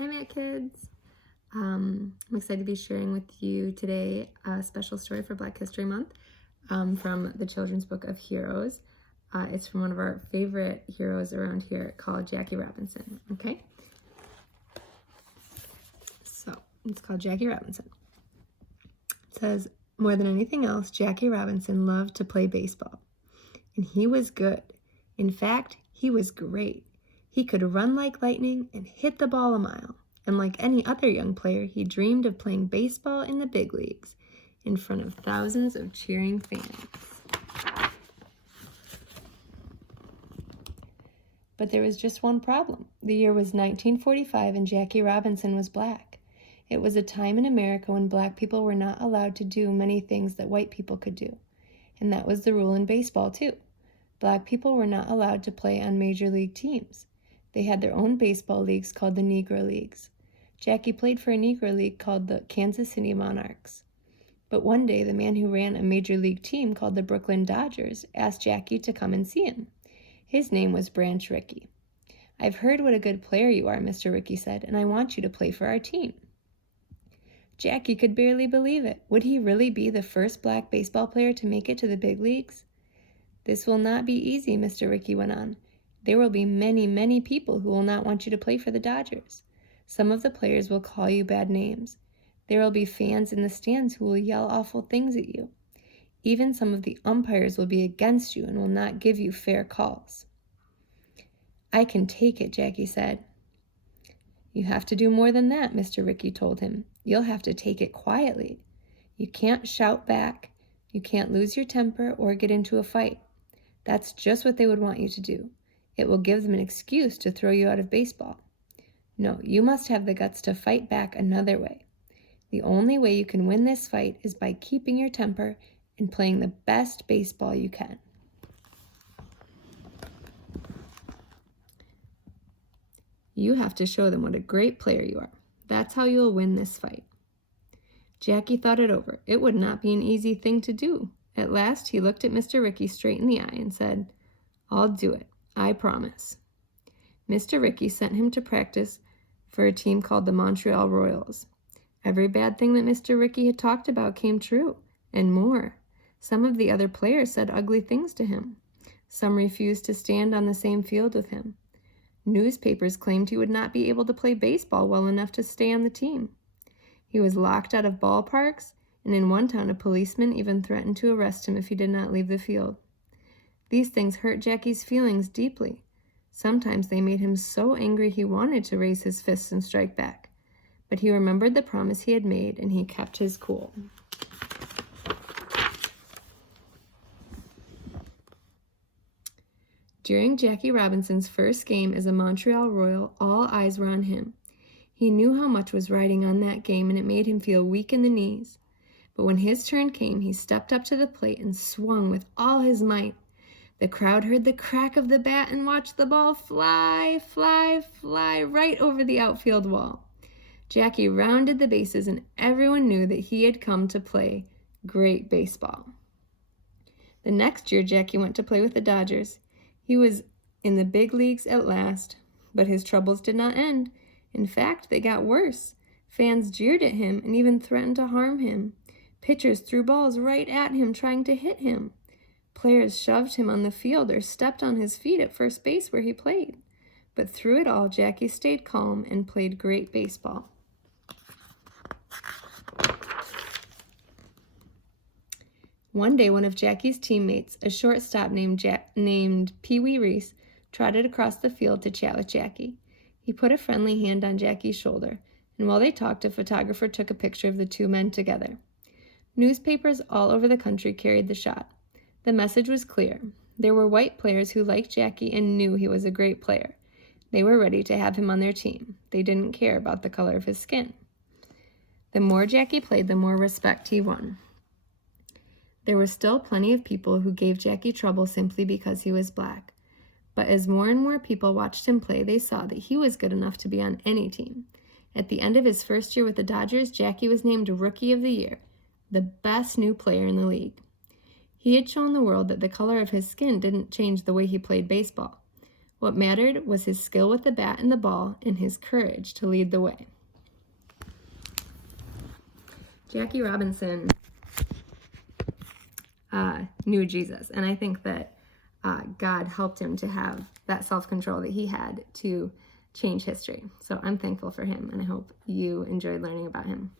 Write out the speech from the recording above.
Hi, MACC kids. I'm excited to be sharing with you today a special story for Black History Month from the children's book of heroes. It's from one of our favorite heroes around here called Jackie Robinson, okay? So, it's called Jackie Robinson. It says, more than anything else, Jackie Robinson loved to play baseball. And he was good. In fact, he was great. He could run like lightning and hit the ball a mile. And like any other young player, he dreamed of playing baseball in the big leagues in front of thousands of cheering fans. But there was just one problem. The year was 1945 and Jackie Robinson was black. It was a time in America when black people were not allowed to do many things that white people could do. And that was the rule in baseball too. Black people were not allowed to play on major league teams. They had their own baseball leagues called the Negro Leagues. Jackie played for a Negro League called the Kansas City Monarchs. But one day, the man who ran a major league team called the Brooklyn Dodgers asked Jackie to come and see him. His name was Branch Rickey. "I've heard what a good player you are," Mr. Rickey said, "and I want you to play for our team." Jackie could barely believe it. Would he really be the first black baseball player to make it to the big leagues? "This will not be easy," Mr. Rickey went on. "There will be many, many people who will not want you to play for the Dodgers. Some of the players will call you bad names. There will be fans in the stands who will yell awful things at you. Even some of the umpires will be against you and will not give you fair calls." "I can take it," Jackie said. "You have to do more than that," Mr. Rickey told him. "You'll have to take it quietly. You can't shout back. You can't lose your temper or get into a fight. That's just what they would want you to do. It will give them an excuse to throw you out of baseball. No, you must have the guts to fight back another way. The only way you can win this fight is by keeping your temper and playing the best baseball you can." "You have to show them what a great player you are. That's how you'll win this fight." Jackie thought it over. It would not be an easy thing to do. At last, he looked at Mr. Rickey straight in the eye and said, "I'll do it. I promise." Mr. Rickey sent him to practice for a team called the Montreal Royals. Every bad thing that Mr. Rickey had talked about came true, and more. Some of the other players said ugly things to him. Some refused to stand on the same field with him. Newspapers claimed he would not be able to play baseball well enough to stay on the team. He was locked out of ballparks, and in one town a policeman even threatened to arrest him if he did not leave the field. These things hurt Jackie's feelings deeply. Sometimes they made him so angry he wanted to raise his fists and strike back. But he remembered the promise he had made, and he kept his cool. During Jackie Robinson's first game as a Montreal Royal, all eyes were on him. He knew how much was riding on that game, and it made him feel weak in the knees. But when his turn came, he stepped up to the plate and swung with all his might. The crowd heard the crack of the bat and watched the ball fly, fly, fly right over the outfield wall. Jackie rounded the bases, and everyone knew that he had come to play great baseball. The next year, Jackie went to play with the Dodgers. He was in the big leagues at last, but his troubles did not end. In fact, they got worse. Fans jeered at him and even threatened to harm him. Pitchers threw balls right at him, trying to hit him. Players shoved him on the field or stepped on his feet at first base where he played. But through it all, Jackie stayed calm and played great baseball. One day, one of Jackie's teammates, a shortstop named Wee Reese, trotted across the field to chat with Jackie. He put a friendly hand on Jackie's shoulder, and while they talked, a photographer took a picture of the two men together. Newspapers all over the country carried the shot. The message was clear. There were white players who liked Jackie and knew he was a great player. They were ready to have him on their team. They didn't care about the color of his skin. The more Jackie played, the more respect he won. There were still plenty of people who gave Jackie trouble simply because he was black. But as more and more people watched him play, they saw that he was good enough to be on any team. At the end of his first year with the Dodgers, Jackie was named Rookie of the Year, the best new player in the league. He had shown the world that the color of his skin didn't change the way he played baseball. What mattered was his skill with the bat and the ball and his courage to lead the way. Jackie Robinson knew Jesus, and I think that God helped him to have that self-control that he had to change history. So I'm thankful for him, and I hope you enjoyed learning about him.